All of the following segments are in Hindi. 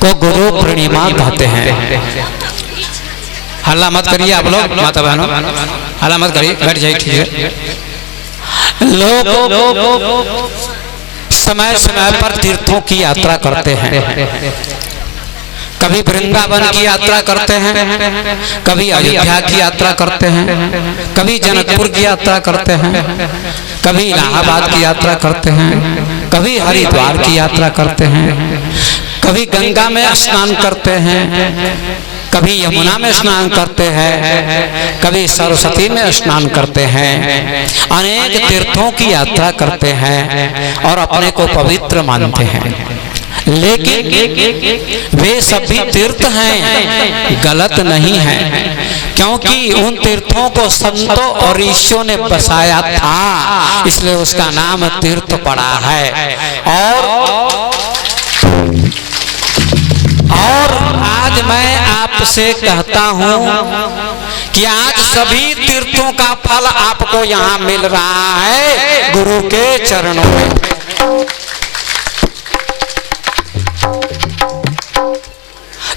को गुरु पूर्णिमा कहते हैं। हल्ला मत करिए आप लोग, माता बहनों, हल्ला मत करिए, बैठ जाइए, ठीक है। लोग समय समय पर तीर्थों की यात्रा करते हैं। कभी वृंदावन की यात्रा करते हैं, कभी अयोध्या की यात्रा करते हैं, कभी जनकपुर की यात्रा करते हैं, कभी इलाहाबाद की यात्रा करते हैं, कभी हरिद्वार की यात्रा करते हैं, कभी गंगा में स्नान करते हैं, कभी यमुना में स्नान करते हैं, कभी सरस्वती में स्नान करते हैं। अनेक तीर्थों की यात्रा करते हैं और अपने को पवित्र मानते हैं। लेकिन वे सभी तीर्थ हैं, गलत नहीं है, क्योंकि उन तीर्थों को संतों और ऋषियों ने बसाया था, इसलिए उसका नाम तीर्थ पड़ा है। और आज मैं आपसे कहता हूं कि आज सभी तीर्थों का फल आपको यहाँ मिल रहा है गुरु के चरणों में।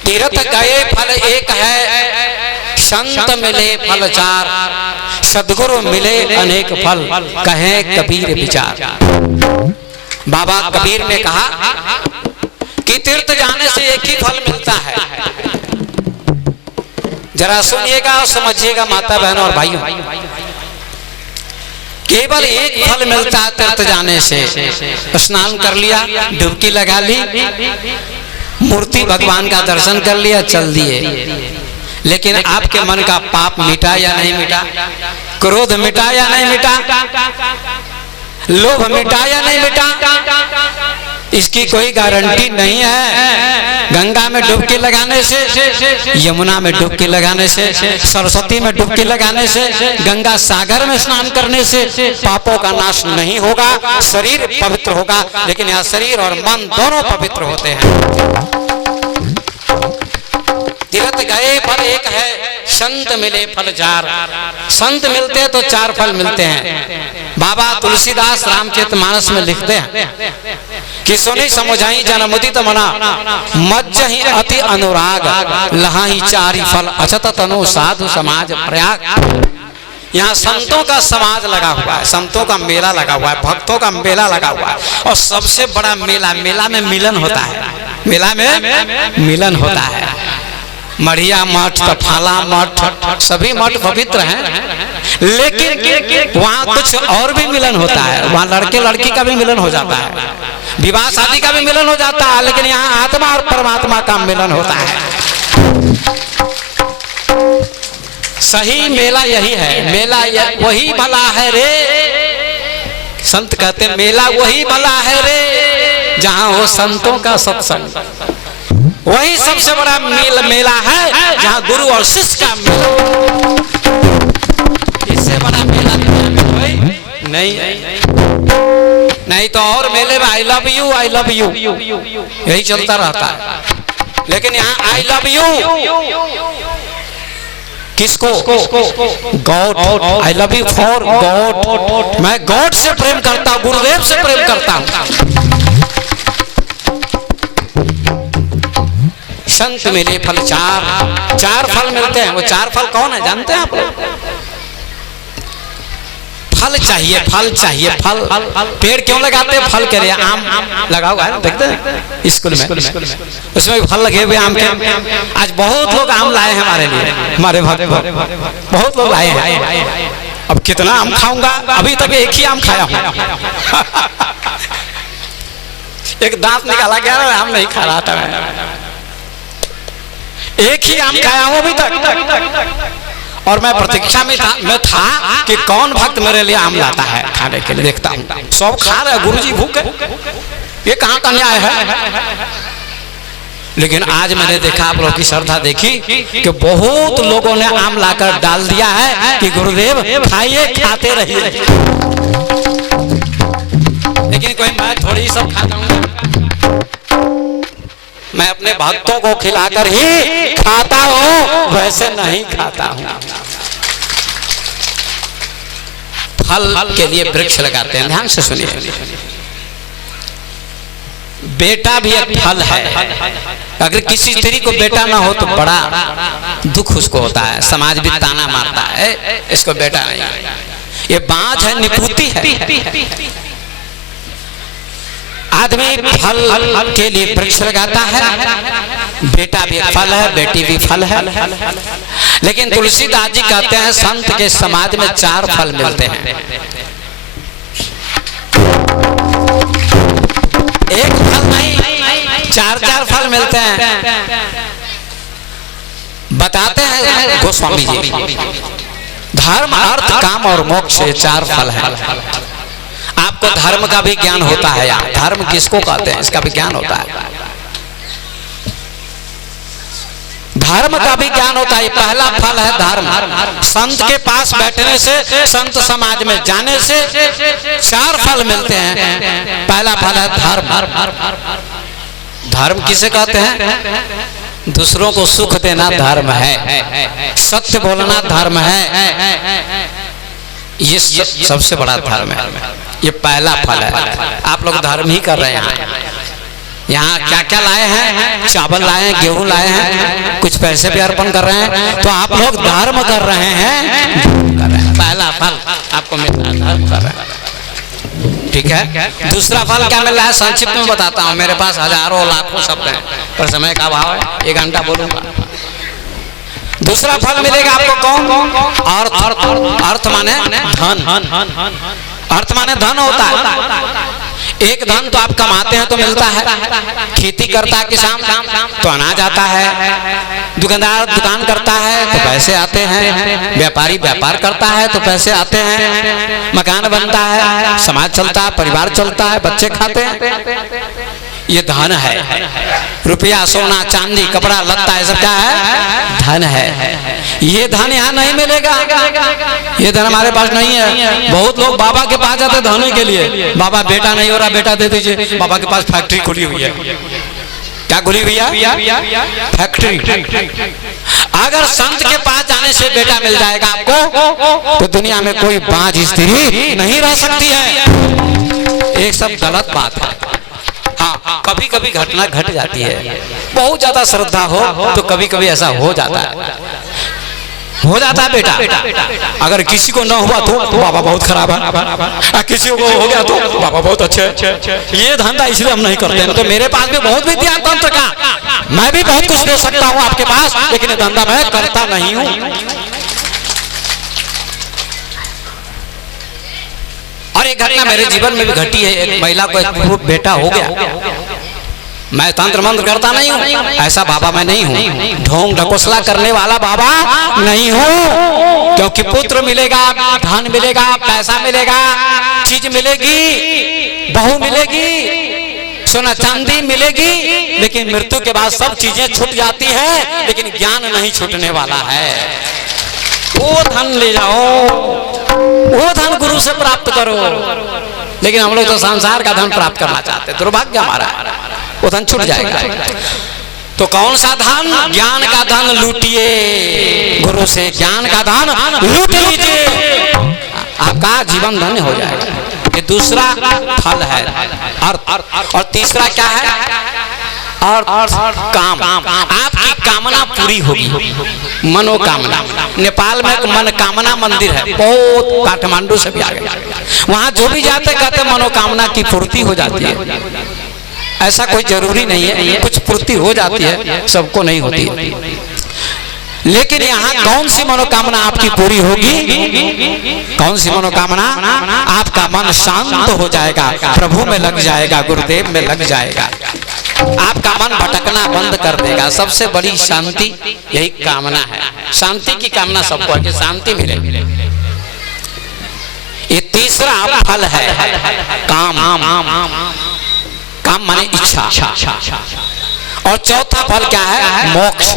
तीर्थ गए फल एक है, संत मिले फल चार, सदगुरु मिले अनेक फल, कहे कबीर विचार। बाबा कबीर ने कहा कि तीर्थ जाने से एक ही फल मिलता है। जरा सुनिएगा और समझिएगा माता बहनों और भाइयों, केवल एक फल मिलता है तीर्थ जाने से। स्नान कर लिया, डुबकी लगा ली, मूर्ति भगवान का दर्शन कर लिया, चल दिए। लेकिन आपके मन का पाप मिटा या नहीं मिटा, क्रोध मिटा या नहीं मिटा, लोभ मिटा या नहीं मिटा, इसकी कोई गारंटी नहीं है। गंगा में डुबकी लगाने से, यमुना में डुबकी लगाने से, सरस्वती में डुबकी लगाने से, गंगा सागर में स्नान करने से पापों का नाश नहीं होगा, शरीर पवित्र होगा। लेकिन यहाँ शरीर और मन दोनों पवित्र होते हैं। तीर्थ गए फल एक है, संत मिले फल चार। संत मिलते हैं तो चार फल मिलते हैं। बाबा तुलसीदास रामचरितमानस में लिखते हैं कि सुनी समझाई जनमुदित मना, मज्जहि अति अनुराग, लहाई चारि फल अछत तनु साधु समाज प्रयाग। यहाँ संतों का समाज लगा हुआ है, संतों का मेला लगा हुआ है, भक्तों का मेला लगा हुआ है। और सबसे बड़ा मेला, मेला में मिलन होता है, मेला में मिलन होता है। मढ़िया मठ, तफाला मठ, सभी मठ पवित्र हैं, लेकिन वहाँ कुछ और भी मिलन होता है। वहाँ लड़के लड़की का भी मिलन हो जाता है, विवाह शादी का भी मिलन हो जाता है, लेकिन यहाँ आत्मा और परमात्मा का मिलन होता है। सही मेला यही है, मेला वही भला है रे। संत कहते मेला वही भला है रे, जहाँ हो संतों का सत्संग। वही सबसे बड़ा मेला है, जहाँ गुरु और शिष्य का मेला। इससे बड़ा मेला नहीं तो और मेले में आई लव यू यही चलता रहता है। लेकिन यहाँ आई लव यू किसको? God. I love you for God. मैं गॉड से प्रेम करता हूँ, गुरुदेव से प्रेम करता हूँ। संत मिले फल चार, चार फल मिलते हैं। वो चार फल कौन है जानते हैं आप लोग? फल चाहिए, फल चाहिए, फल। पेड़ क्यों लगाते हैं? फल के लिए। आम लगा हुआ है, देखते हैं स्कूल में, उसमें फल लगे हुए आम के। आज बहुत लोग आम लाए हैं हमारे लिए, हमारे भक्त बहुत लोग लाए हैं। अब कितना आम खाऊंगा? अभी तक एक ही आम खाया हूं। एक दांत निकाला गया, आम नहीं खा रहा था मैं, एक ही आम खाया हूं अभी तक। और मैं प्रतीक्षा में था कि कौन भक्त मेरे लिए आम लाता है खाने के लिए। देखता हूँ सब खा रहे, गुरुजी भूखे, ये कहाँ का न्याय है? लेकिन आज मैंने देखा, आप लोगों की श्रद्धा देखी कि बहुत लोगों ने आम लाकर डाल दिया है कि गुरुदेव खाइए, खाते रहिए। लेकिन कोई मैं थोड़ी सब खाता हूँ, मैं अपने भक्तों को खिलाकर ही खाता हूं, वैसे नहीं खाता हूं। फल के लिए वृक्ष लगाते हैं, ध्यान से सुनिए। बेटा भी एक फल है। अगर किसी स्त्री को बेटा ना हो तो बड़ा दुख उसको होता है, समाज भी ताना मारता है इसको बेटा नहीं। ये बात है, निपुति है। आदमी फल के लिए वृक्ष लगाता है, बेटा भी फल है, बेटी भी फल है। लेकिन तुलसीदास जी कहते हैं संत के समाज में 4 फल मिलते हैं। एक फल नहीं, 4 फल मिलते हैं। बताते हैं गोस्वामी जी, धर्म अर्थ काम और मोक्ष, ये 4 फल है। आपको धर्म का भी ज्ञान होता है। यहाँ धर्म किसको कहते हैं इसका भी ज्ञान होता है। धर्म का भी ज्ञान होता है। पहला फल है धर्म। संत के पास बैठने से, संत समाज में जाने से 4 फल मिलते हैं। पहला फल है धर्म। धर्म किसे कहते हैं? दूसरों को सुख देना धर्म है, सत्य बोलना धर्म है, ये सबसे बड़ा धर्म है। ये पहला फल है। आप लोग धर्म ही कर रहे हैं। यहाँ क्या क्या लाए हैं? चावल लाए हैं, गेहूं लाए हैं, कुछ पैसे भी अर्पण कर रहे हैं, तो आप लोग धर्म कर रहे हैं। पहला फल आपको मिल रहा है, धर्म कर रहे हैं। ठीक है। दूसरा फल क्या मिल रहा है संक्षिप्त में बताता हूँ। मेरे पास हजारों लाखों शब्द हैं पर समय का अभाव है, 1 घंटा बोलूंगा। दूसरा फल मिलेगा आपको कौन? अर्थ। अर्थ माने धन। अर्थ माने धन होता है। एक धन तो आप कमाते हैं तो मिलता है, खेती करता है किसान तो अनाज आता है, दुकानदार दुकान करता है तो पैसे आते हैं, व्यापारी व्यापार करता है तो पैसे आते हैं, मकान बनता है, समाज चलता है, परिवार चलता है, बच्चे खाते हैं। ये धन है। रुपया, सोना, चांदी, कपड़ा, लत्ता, ये सब क्या है? धन है। ये धन यहाँ नहीं मिलेगा। ये धन हमारे पास नहीं है। बहुत लोग बाबा के पास जाते धन के लिए। बाबा बेटा नहीं हो रहा, बेटा दे दीजिए। बाबा के पास फैक्ट्री खुली हुई है। क्या खुली हुई है? फैक्ट्री। अगर संत के पास जाने से बेटा मिल जाएगा आपको तो दुनिया में कोई बांझ स्त्री नहीं रह सकती है। एक सब गलत बात है। हाँ, कभी कभी घटना घट जाती है। बहुत ज्यादा श्रद्धा हो तो कभी कभी ऐसा हो जाता है बेटा। अगर किसी को न हुआ तो बाबा बहुत खराब है, किसी को हो गया तो बाबा बहुत अच्छे। ये धंधा इसलिए हम नहीं करते हैं। तो मेरे पास भी बहुत विद्या तंत्र का, मैं भी बहुत कुछ दे सकता हूँ आपके पास, लेकिन ये धंधा मैं करता नहीं हूँ। और एक घटना मेरे जीवन में भी घटी है। एक महिला को एक बेटा हो गया। मैं तंत्र मंत्र करता नहीं हूँ, ऐसा बाबा मैं नहीं हूँ। ढोंग ढकोसला करने वाला बाबा नहीं हूँ। क्योंकि पुत्र मिलेगा, धन मिलेगा, पैसा मिलेगा, चीज मिलेगी, बहू मिलेगी, सोना चांदी मिलेगी, लेकिन मृत्यु के बाद सब चीजें छूट जाती है, लेकिन ज्ञान नहीं छूटने वाला है। वो धन ले जाओ, वो धन गुरु से प्राप्त करो। लेकिन हम लोग तो संसार का धन प्राप्त करना चाहते, दुर्भाग्य हमारा, वो धन छूट जाएगा। तो कौन सा धन? ज्ञान का धन लूटिए, गुरु से ज्ञान का धन लूट लीजिए, आपका जीवन धन्य हो जाएगा। ये दूसरा फल है अर्थ। और तीसरा क्या है? अर्थ काम। आपकी कामना पूरी होगी, मनोकामना। नेपाल में एक मनोकामना मंदिर है, बहुत, काठमांडू से भी आगे। वहाँ जो भी जाते कहते मनोकामना की पूर्ति हो जाती है। ऐसा कोई जरूरी नहीं है, कुछ पूर्ति हो जाती है, सबको नहीं होती है। लेकिन यहाँ कौन सी मनोकामना आपकी पूरी होगी? कौन सी मनोकामना? आपका मन शांत हो जाएगा, प्रभु में लग जाएगा, गुरुदेव में लग जाएगा, आपका मन भटकना बंद कर देगा। सबसे बड़ी शांति यही कामना है। शांति की कामना सबको है कि शांति मिले। ये तीसरा फल है काम। काम माने इच्छा। और चौथा फल क्या है? मोक्ष।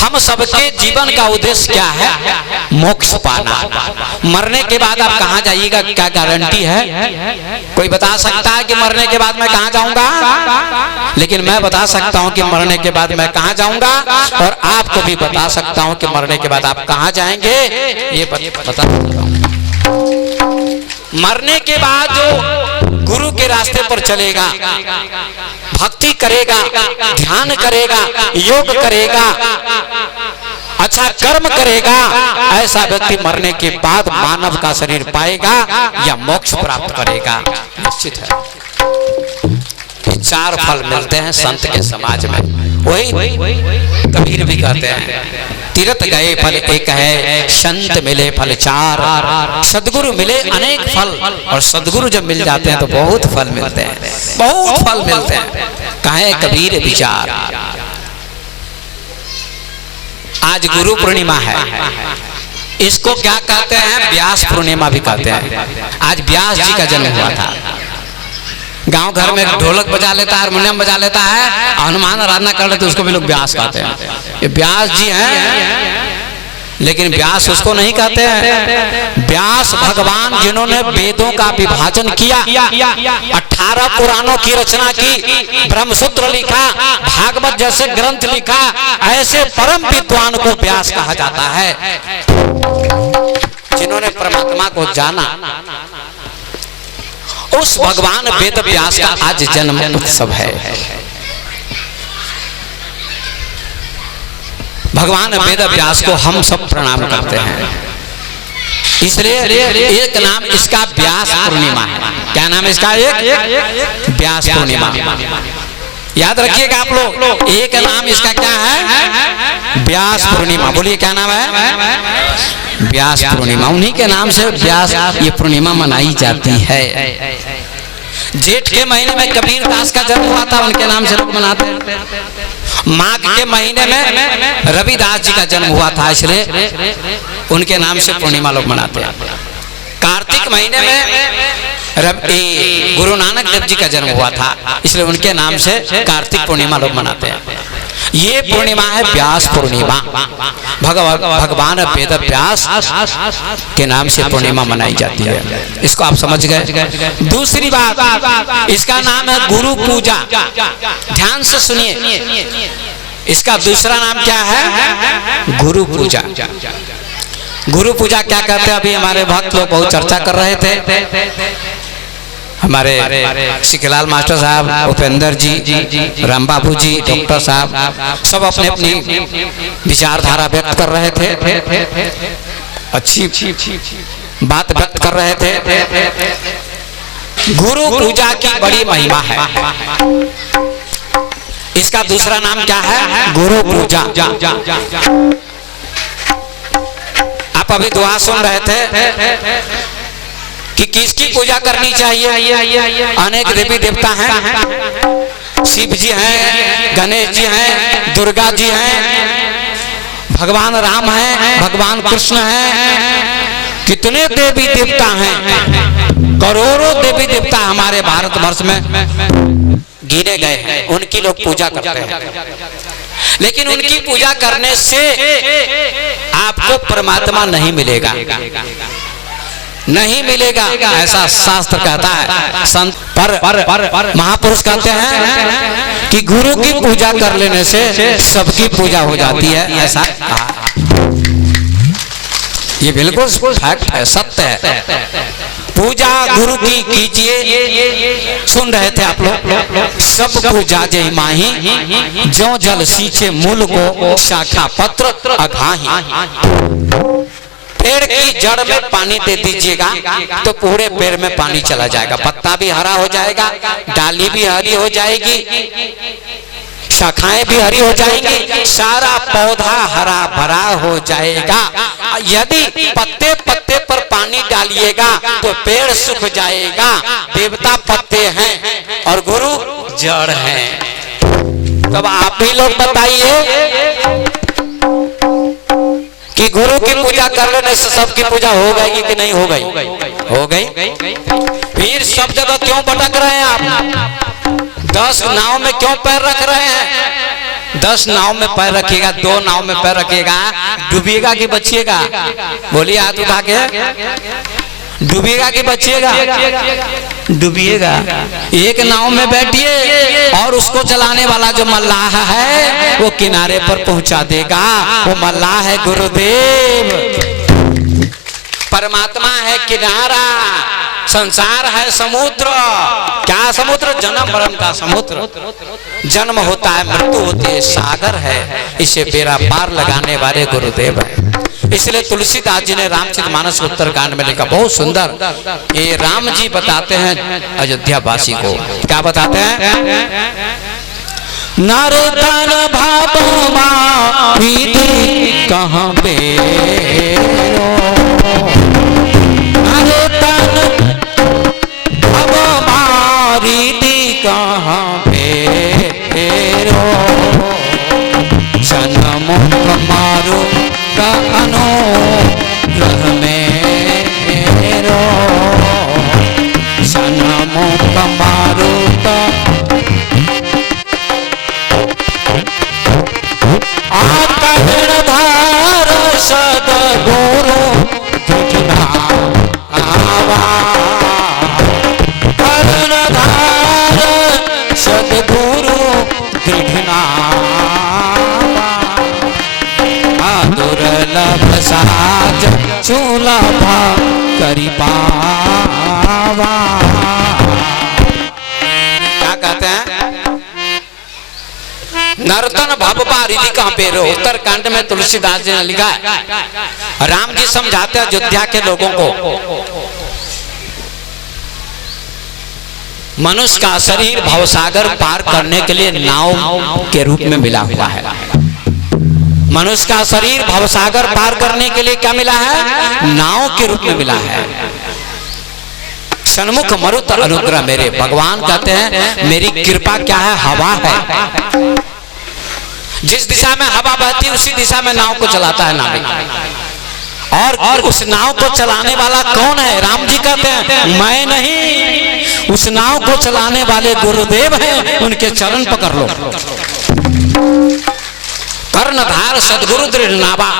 हम सबके जीवन का उद्देश्य क्या है? मोक्ष पाना। मरने के बाद आप कहाँ जाइएगा, क्या गारंटी है? कोई बता सकता है कि मरने के बाद मैं कहाँ जाऊंगा? लेकिन मैं बता सकता हूँ कि मरने के बाद मैं कहाँ जाऊंगा, और आपको भी बता सकता हूँ कि मरने के बाद आप कहाँ जाएंगे। ये बता सकता हूँ। मरने के बाद जो गुरु के रास्ते पर चलेगा, भक्ति करेगा, ध्यान करेगा, योग करेगा, अच्छा कर्म करेगा, ऐसा व्यक्ति मरने के बाद मानव का शरीर पाएगा या मोक्ष प्राप्त करेगा, निश्चित है। ये 4 फल मिलते हैं संत के समाज में। वही कबीर भी कहते हैं, तीर्थ गए फल एक है, संत मिले फल 4। सदगुरु मिले अनेक फल, और सदगुरु जब मिल जाते हैं तो बहुत फल मिलते हैं, बहुत फल मिलते हैं। कहे कबीर विचार। आज गुरु पूर्णिमा है, इसको क्या कहते हैं? व्यास पूर्णिमा भी कहते हैं। आज व्यास जी का जन्म हुआ था। गांव घर में ढोलक बजा लेता है, हारमोनियम बजा लेता है, हनुमान आराधना कर लेते, उसको भी लोग व्यास कहते हैं। ये व्यास जी हैं, लेकिन व्यास उसको नहीं कहते हैं। व्यास भगवान जिन्होंने वेदों का विभाजन किया, 18 पुराणों की रचना की, ब्रह्मसूत्र लिखा, भागवत जैसे ग्रंथ लिखा, ऐसे परम विद्वान को व्यास कहा जाता है। जिन्होंने परमात्मा को जाना, उस भगवान वेद व्यास का आज जन्म उत्सव है। भगवान वेद व्यास को हम सब प्रणाम करते हैं। इसलिए एक नाम इसका व्यास पूर्णिमा है। क्या नाम है इसका? एक व्यास पूर्णिमा। याद रखिएगा आप लोग, एक नाम इसका क्या है? व्यास पूर्णिमा। बोलिए क्या नाम है? व्यास पूर्णिमा। उन्हीं के नाम से व्यास ये पूर्णिमा मनाई जाती है। जेठ के महीने में कबीर दास का जन्म हुआ था, उनके नाम से लोग मनाते हैं। माघ के महीने में रविदास जी का जन्म हुआ था, इसलिए उनके नाम से पूर्णिमा लोग मनाते हैं। कार्तिक महीने में गुरु नानक देव जी का जन्म हुआ था, इसलिए उनके नाम से कार्तिक पूर्णिमा लोग मनाते हैं। ये पूर्णिमा है व्यास पूर्णिमा। भगवान वेद व्यास के नाम से पूर्णिमा मनाई जाती है। इसको आप समझ गए। दूसरी बात, इसका नाम है गुरु पूजा। ध्यान से सुनिए, इसका दूसरा नाम क्या है? गुरु पूजा। गुरु पूजा क्या कहते हैं? अभी हमारे भक्त लोग बहुत चर्चा कर रहे थे। हमारे सिखलाल मास्टर साहब, उपेंद्र जी, राम बाबू जी, डॉक्टर साहब, सब अपने अपनी विचारधारा व्यक्त कर रहे थे, अच्छी बात व्यक्त कर रहे थे। गुरु पूजा की बड़ी महिमा है। इसका दूसरा नाम क्या है? गुरु पूजा। आप अभी दुआ सुन रहे थे कि किसकी पूजा करनी चाहिए। अनेक देवी देवता हैं, शिव जी हैं, गणेश जी हैं, दुर्गा जी हैं, भगवान राम हैं, भगवान कृष्ण हैं, कितने देवी देवता हैं, करोड़ों देवी देवता हमारे भारतवर्ष में गिने गए हैं। उनकी लोग पूजा करते हैं, लेकिन उनकी पूजा करने से आपको परमात्मा नहीं मिलेगा, नहीं मिलेगा, ऐसा शास्त्र कहता है। संत पर महापुरुष कहते हैं कि गुरु की पूजा कर लेने से सबकी पूजा हो जाती है, ऐसा ये बिल्कुल फैक्ट है, सत्य है। पूजा गुरु की कीजिए। सुन रहे थे आप लोग, सब पूजा जय माही, जो जल सींचे मूल को, शाखा पत्र अघाही। पेड़ की जड़ में पानी दे दीजिएगा तो पूरे पेड़ में पानी चला जाएगा, पत्ता भी हरा हो जाएगा, डाली भी हरी हो जाएगी, शाखाएं भी हरी हो जाएंगी, सारा पौधा हरा भरा हो जाएगा। यदि पत्ते पत्ते पर पानी डालिएगा तो पेड़ सूख जाएगा। देवता पत्ते हैं और गुरु जड़ हैं। तब आप भी लोग बताइए कि गुरु की पूजा कर लेने से सबकी पूजा हो गई कि नहीं हो गई? हो गई। फिर सब जगह क्यों भटक रहे हैं आप? 10 नाव में क्यों पैर रख रहे हैं? 10 नाव में पैर रखिएगा, 2 नाव में पैर रखिएगा, डूबिएगा कि बचिएगा? बोलिए हाथ उठा के, डूबिएगा कि बचिएगा? डूबिएगा। एक नाव में बैठिए और उसको चलाने वाला जो मल्लाह है वो किनारे पर पहुंचा देगा। वो मल्लाह है गुरुदेव, परमात्मा है किनारा, संसार है समुद्र। क्या समुद्र? जन्म मरण का समुद्र। जन्म होता है, मृत्यु होती है, सागर है। इसे बेड़ा पार लगाने वाले गुरुदेव है। इसलिए तुलसीदास जी ने रामचरितमानस उत्तरकांड में लिखा, बहुत सुंदर। ये राम जी बताते हैं अयोध्या वासी को, क्या बताते हैं? नर्तन भावमा विधि कहाँ पे, नर्तन भावमा विधि कहाँ पे, जन्म मारो का अनुग्रह मेरो, जन्म मारो का कर्णधार सद्गुरु तुझना आवा, कर्णधार सद्गुरु तुझना दुर्लभ साज सुलभ करि पावा। क्या कहते हैं? नर्तन भव रिधि कहाँ पे रो। उत्तरकांड में तुलसीदास जी ने लिखा है। राम जी समझाते हैं अयोध्या के लोगों को, मनुष्य का शरीर भवसागर पार करने के लिए नाव के रूप में मिला हुआ है। मनुष्य का शरीर भवसागर पार करने के लिए क्या मिला है? नाव के रूप में मिला है। सन्मुख मरुत अनुग्रह मेरे, भगवान कहते हैं मेरी कृपा क्या है? हवा है। जिस दिशा में हवा बहती उसी दिशा में नाव को चलाता है नाविक। और उस नाव को चलाने वाला कौन है? राम जी कहते हैं मैं नहीं, उस नाव को चलाने वाले गुरुदेव हैं, उनके चरण पकड़ लो। कर्णधार सद्गुरु दृढ़ नावा,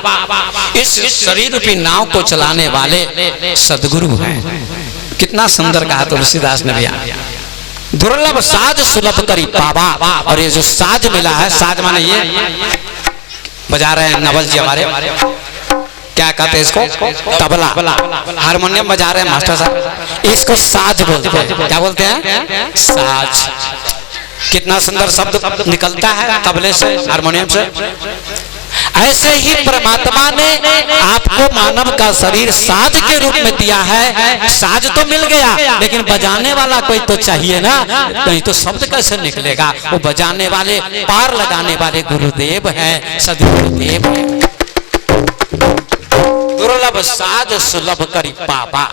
इस शरीर रूपी नाव को चलाने वाले सद्गुरु हैं। कितना सुंदर कहा तुलसीदास ने भैया। दुर्लभ साज सुलभ करी पावा। और ये जो साज मिला है, साज माने ये बजा रहे हैं नवल जी हमारे, क्या कहते हैं इसको? तबला। हारमोनियम बजा रहे हैं मास्टर साहब, इसको साज बोलते हैं। क्या बोलते हैं? साज। कितना सुंदर शब्द निकलता है तबले से, हारमोनियम से। ऐसे ही परमात्मा ने आपको मानव का शरीर साज के रूप में दिया है। साज तो मिल गया, लेकिन बजाने वाला कोई तो चाहिए ना, नहीं तो शब्द कैसे निकलेगा? वो बजाने वाले, पार लगाने वाले गुरुदेव हैं, सद्गुरुदेव हैं। दुर्लभ साज सुलभ करी पावा।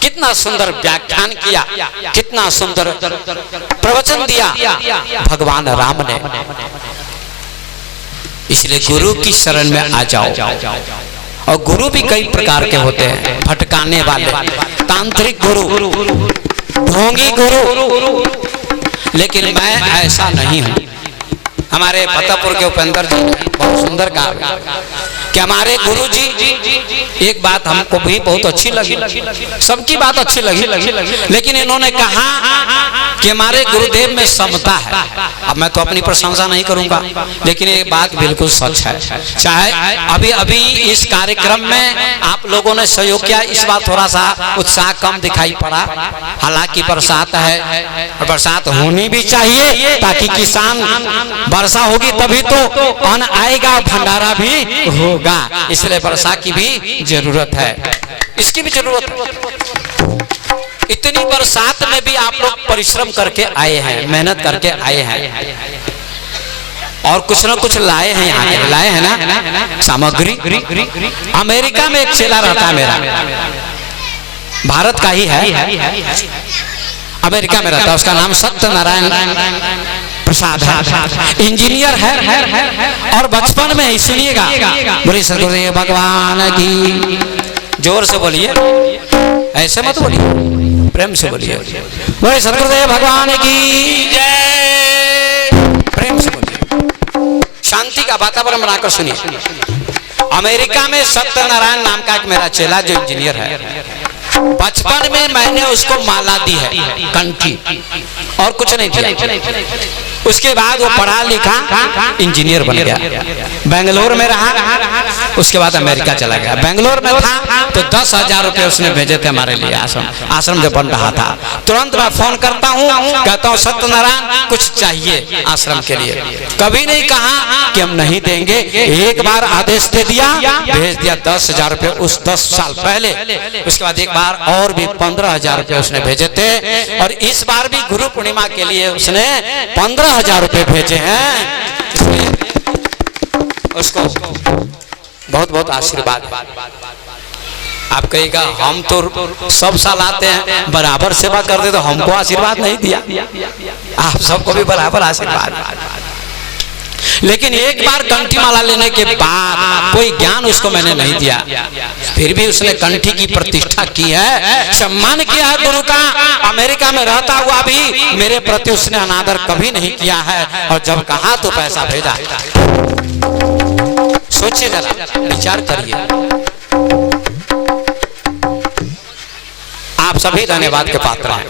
कितना सुंदर व्याख्यान किया, कितना सुंदर प्रवचन दिया भगवान राम ने। इसलिए गुरु की शरण में आ जाओ। और गुरु भी कई प्रकार के होते हैं, भटकाने वाले, तांत्रिक गुरु, ढोंगी गुरु, लेकिन मैं ऐसा नहीं हूं। हमारे फतेहपुर के उपेंद्र जी बहुत सुंदर कहा कि हमारे गुरु जी, एक बात हमको भी बहुत अच्छी लगी, सबकी बात अच्छी लगी, लेकिन इन्होंने कहा कि हमारे गुरुदेव में समता है। अब मैं तो अपनी प्रशंसा नहीं करूंगा, लेकिन ये बात बिल्कुल सच है। चाहे अभी अभी इस कार्यक्रम में आप लोगों ने सहयोग किया, इस बार थोड़ा सा उत्साह कम दिखाई पड़ा। हालांकि बरसात है, बरसात होनी भी चाहिए ताकि किसान, वर्षा होगी तभी तो अन्न आएगा, भंडारा भी होगा। इसलिए वर्षा की भी जरूरत है, इसकी भी जरूरत है। इतनी बरसात में भी आप लोग परिश्रम करके आए हैं, मेहनत करके आए हैं, और कुछ न कुछ लाए हैं, यहाँ लाए हैं ना सामग्री। अमेरिका में एक चेला रहता है मेरा, भारत का ही है, अमेरिका में रहता है। उसका नाम सत्यनारायण प्रसाद है, इंजीनियर है। और बचपन में ही सुनिएगा, बोलिए सदगुरुदेव भगवान की, जोर से बोलिए, ऐसे मत बोलिए, प्रेम से बोलिए, बोलिए सदगुरुदेव भगवान की जय, प्रेम से बोलिए, शांति का वातावरण बनाकर सुनिए। अमेरिका में सत्यनारायण नाम का एक मेरा चेला जो इंजीनियर है, बचपन में मैंने उसको माला दी है, कंठी, और कुछ नहीं दिया। उसके बाद वो पढ़ा लिखा इंजीनियर बन गया, बेंगलोर में रहा, उसके बाद अमेरिका चला गया। बेंगलोर में था तो 10,000 रुपये उसने भेजे थे हमारे लिए, आश्रम जब बन रहा था। तुरंत मैं फोन करता हूँ, कहता हूँ सत्यनारायण कुछ चाहिए आश्रम के लिए। कभी नहीं कहा कि हम नहीं देंगे, एक बार आदेश दे दिया, भेज दिया 10,000 रुपये उस 10 साल पहले। उसके बाद एक बार और भी 15,000 रुपये उसने भेजे थे, और इस बार भी गुरु पूर्णिमा के लिए उसने 15,000 रुपये भेजे हैं। उसको बहुत बहुत आशीर्वाद। आप कहेगा हम तो सब साल आते हैं, बराबर सेवा करते, तो हमको आशीर्वाद नहीं दिया। आप सबको भी बराबर आशीर्वाद। लेकिन एक बार कंठी माला लेने के बाद कोई ज्ञान उसको मैंने नहीं दिया, फिर भी उसने कंठी की प्रतिष्ठा की है, सम्मान किया है गुरु का। अमेरिका में रहता हुआ भी मेरे प्रति उसने अनादर कभी नहीं किया है, और जब कहा तो पैसा भेजा। सोचिए जरा, विचार करिए। आप सभी धन्यवाद के पात्र हैं।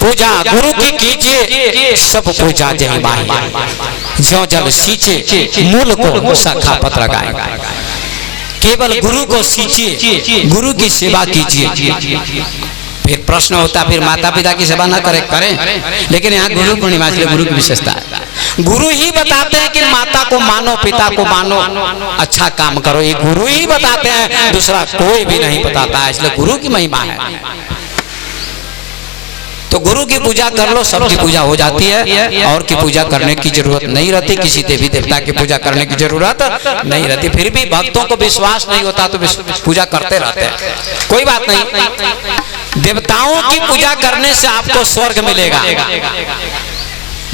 पूजा गुरु की कीजिए, सब पूजा जय माही। जो जल सींचे मूल को शाखा पत्र गाए। केवल गुरु को सींचिए, गुरु की सेवा कीजिए। फिर प्रश्न होता फिर माता पिता की सेवा ना करें, लेकिन यहाँ गुरु पूर्णिमा के लिए गुरु की विशेषता है। गुरु ही बताते हैं कि माता को मानो, पिता को मानो, अच्छा काम करो, ये गुरु ही बताते हैं, दूसरा कोई भी नहीं बताता है। इसलिए गुरु की महिमा है। तो गुरु की पूजा कर लो, सबकी पूजा हो जाती है, और की पूजा करने की जरूरत नहीं रहती, किसी देवी देवता की पूजा करने की जरूरत नहीं रहती। फिर भी भक्तों को विश्वास नहीं होता तो पूजा करते रहते हैं, कोई बात नहीं। देवताओं की पूजा करने से आपको स्वर्ग मिलेगा,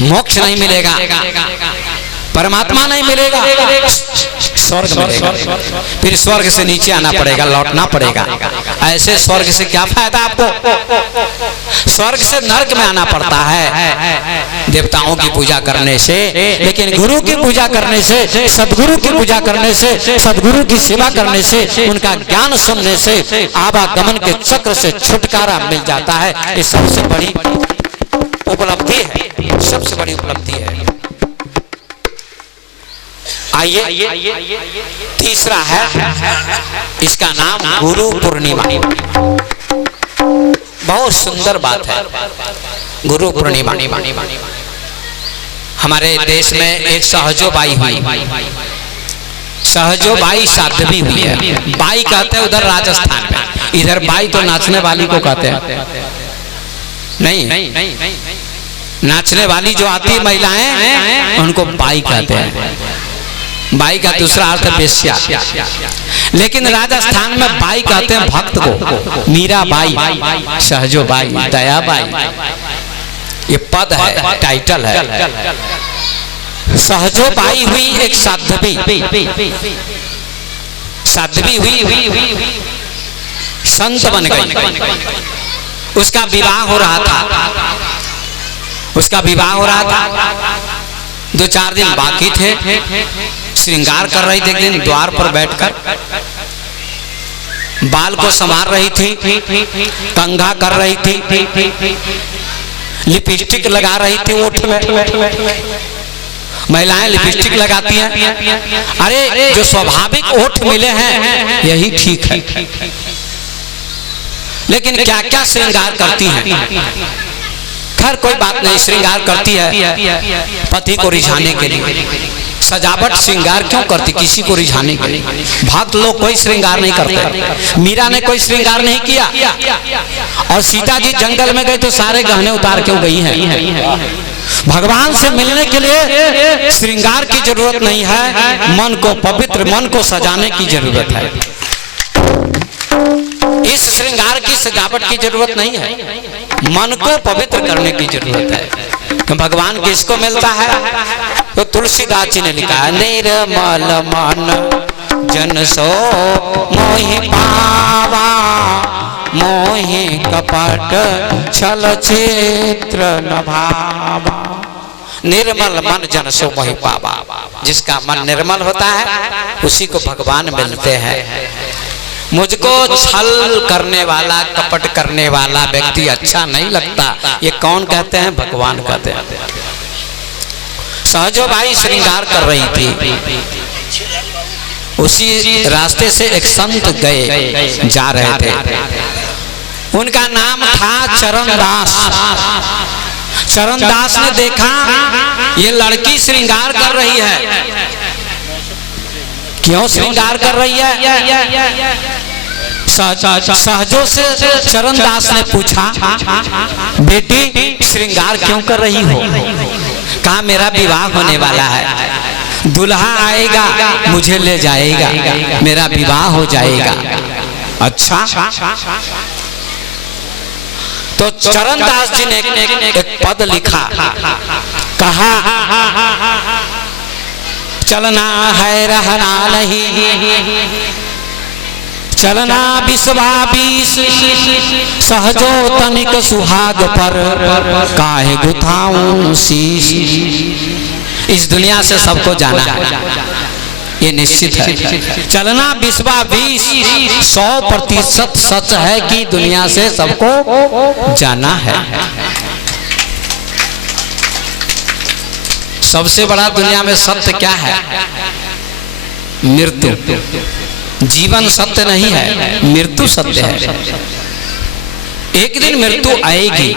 मोक्ष नहीं मिलेगा, परमात्मा नहीं मिलेगा, स्वर्ग मिलेगा। फिर स्वर्ग से नीचे आना पड़ेगा, लौटना पड़ेगा। ऐसे स्वर्ग से क्या फायदा आपको? स्वर्ग से नरक में आना पड़ता है देवताओं की पूजा करने से। लेकिन गुरु की पूजा करने से, सदगुरु की पूजा करने से, सदगुरु की सेवा करने से, उनका ज्ञान सुनने से आवागमन के चक्र से छुटकारा मिल जाता है। ये सबसे बड़ी उपलब्धि है, सबसे बड़ी उपलब्धि है। आइए तीसरा है, इसका नाम गुरु पूर्णिमा। बहुत सुंदर बात है गुरु पूर्णिमा। हमारे देश में एक सहजोबाई हुई, सहजोबाई साध्वी हुई है। बाई कहते हैं उधर राजस्थान में, इधर बाई तो नाचने वाली को कहते हैं। नहीं, नाचने वाली जो आती है महिलाएं, उनको बाई कहते हैं। बाई का दूसरा अर्थ है बेश्या। लेकिन राजस्थान में बाई कहते हैं भक्त को। मीरा बाई, सहजो बाई, दया बाई, ये पद है, टाइटल है। सहजो बाई हुई एक साध्वी, साध्वी हुई, संत बन गई। उसका विवाह हो रहा था, उसका विवाह हो रहा था। 2-4 दिन बाकी थे। श्रृंगार कर रही थी, एक दिन द्वार पर बैठकर बाल को संवार रही थी, कंघा कर रही थी, लिपस्टिक लगा रही थी ओठ में। महिलाएं लिपस्टिक लगाती हैं। अरे जो स्वाभाविक ओठ मिले हैं यही ठीक है, लेकिन क्या क्या श्रृंगार करती हैं। खैर कोई बात नहीं, श्रृंगार करती है पति को रिझाने के लिए। सजावट श्रृंगार क्यों करती? किसी को रिझाने के लिए। भक्त लोग कोई श्रृंगार नहीं करते। मीरा ने कोई श्रृंगार नहीं किया, और सीता जी जंगल में गए तो सारे गहने उतार क्यों गई हैं? भगवान से मिलने के लिए श्रृंगार की जरूरत नहीं है, मन को पवित्र, मन को सजाने की जरूरत है। इस श्रृंगार की सजावट की जरूरत नहीं है, मन को पवित्र करने की जरूरत है। तो भगवान किसको मिलता है? तो तुलसीदास जी ने लिखा है, निर्मल मन जन सो मोहि पावा, मोहि कपट छल चित्र न भावा। निर्मल मन जन सो मोहि पावा, जिसका मन निर्मल होता है उसी को भगवान मिलते हैं। मुझको छल करने वाला, कपट करने वाला व्यक्ति अच्छा नहीं लगता। ये कौन कहते हैं? भगवान कहते हैं। सहजो बाई श्रृंगार कर रही थी, उसी रास्ते से एक संत गए, जा रहे थे। उनका नाम था चरणदास। चरणदास ने देखा ये लड़की श्रृंगार कर रही है। क्यों श्रृंगार कर रही है? सहजों से चरणदास ने पूछा, बेटी श्रृंगार क्यों कर रही हो? कहा मेरा विवाह होने वाला है, दुल्हा आएगा मुझे ले जाएगा, मेरा विवाह हो जाएगा। अच्छा, तो चरणदास जी ने एक पद लिखा, कहा चलना है रहना नहीं, चलना बिसवा बीस, सहजो तनिक सुहाग पर, काहे गुथाऊं शीश। इस दुनिया से सबको जाना है, ये निश्चित है। चलना बिसवा बीस, 100% सच है कि दुनिया से सबको जाना है। सबसे बड़ा दुनिया में सत्य क्या है? मृत्यु। जीवन सत्य नहीं है, मृत्यु सत्य है। एक दिन मृत्यु आएगी।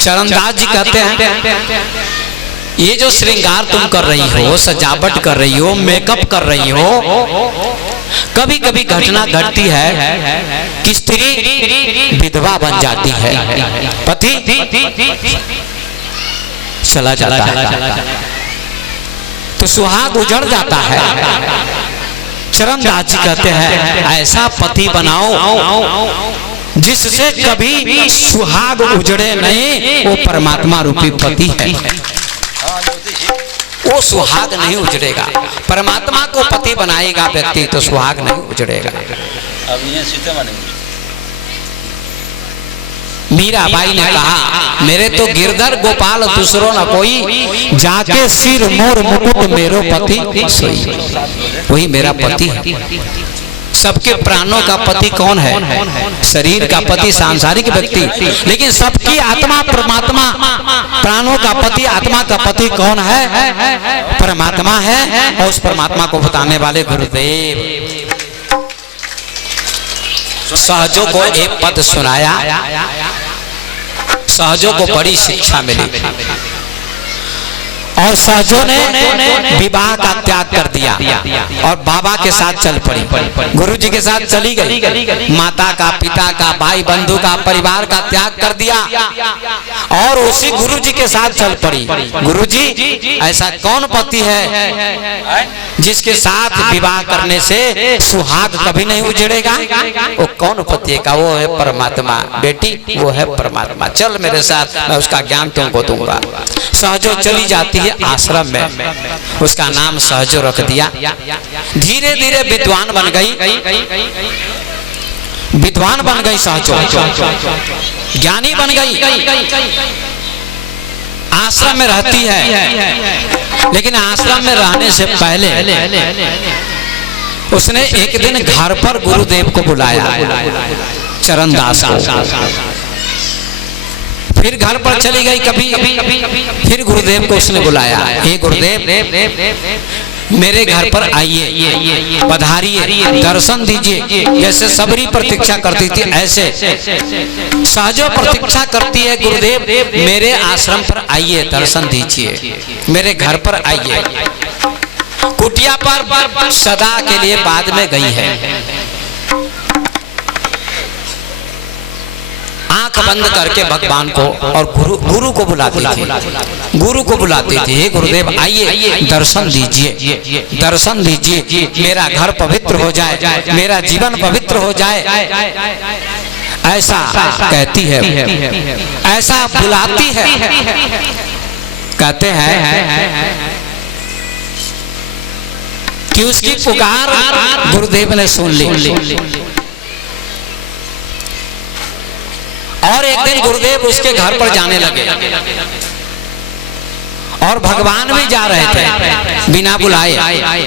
चरणदास जी कहते हैं ये जो श्रृंगार तुम कर रही हो, सजावट कर रही हो, मेकअप कर रही हो, कभी कभी घटना घटती है कि स्त्री विधवा बन जाती है, पति चला जाता है, तो सुहाग उजड़ जाता है। चरणदास जी कहते हैं ऐसा पति बनाओ जिससे कभी सुहाग उजड़े नहीं, वो परमात्मा रूपी पति है, वो सुहाग नहीं उजड़ेगा। परमात्मा को पति बनाएगा व्यक्ति तो सुहाग नहीं उजड़ेगा। मीराबाई ने कहा मेरे तो गिरधर गोपाल दूसरो न कोई, जाके सिर मोर मुकुट मेरो पति सोई। वही मेरा पति है। सबके प्राणों का पति कौन है? शरीर का पति सांसारिक व्यक्ति, लेकिन सबकी आत्मा परमात्मा, प्राणों का पति, आत्मा का पति कौन है? परमात्मा है। और उस परमात्मा को बताने वाले गुरुदेव सहजों को एक पद सुनाया। सहजों को बड़ी शिक्षा मिली और सहजों ने विवाह का त्याग कर दिया और बाबा के साथ चल पड़ी। गुरु जी के साथ चली गई। माता का, पिता का, भाई बंधु का, परिवार का त्याग कर दिया और उसी गुरु जी के साथ चल पड़ी। गुरु जी ऐसा कौन पति है जिसके साथ विवाह करने से सुहाग कभी नहीं उजड़ेगा? वो कौन पति का? वो है परमात्मा। बेटी वो है परमात्मा, चल मेरे साथ, मैं उसका ज्ञान तुमको दूंगा। सहजो चली जाती है आश्रम में, उसका नाम सहजो रख दिया। धीरे धीरे विद्वान बन गई, विद्वान बन गई सहजो, ज्ञानी बन गई। आश्रम में रहती है, लेकिन आश्रम में रहने से पहले उसने एक दिन घर पर गुरुदेव को बुलाया, चरणदास को। फिर घर पर चली गई कभी, फिर गुरुदेव को उसने बुलाया, हे गुरुदेव मेरे घर पर आइए, पधारिए, दर्शन दीजिए। जैसे सबरी प्रतीक्षा करती थी ऐसे सहजो प्रतीक्षा करती है, गुरुदेव मेरे आश्रम पर आइए, दर्शन दीजिए, मेरे घर पर आइए। कुटिया पर सदा के लिए बाद में गई है, आंख बंद करके भगवान को और गुरु को बुलाती थी। गुरु को बुलाती थी, हे गुरुदेव आइए, दर्शन दीजिए, दर्शन दीजिए, मेरा घर पवित्र हो जाए, मेरा जीवन पवित्र हो जाए। ऐसा कहती है, ऐसा बुलाती है। कहते हैं कि उसकी पुकार गुरुदेव ने सुन ली और एक दिन गुरुदेव उसके घर पर जाने लगे और भगवान भी जा रहे थे बिना बुलाए।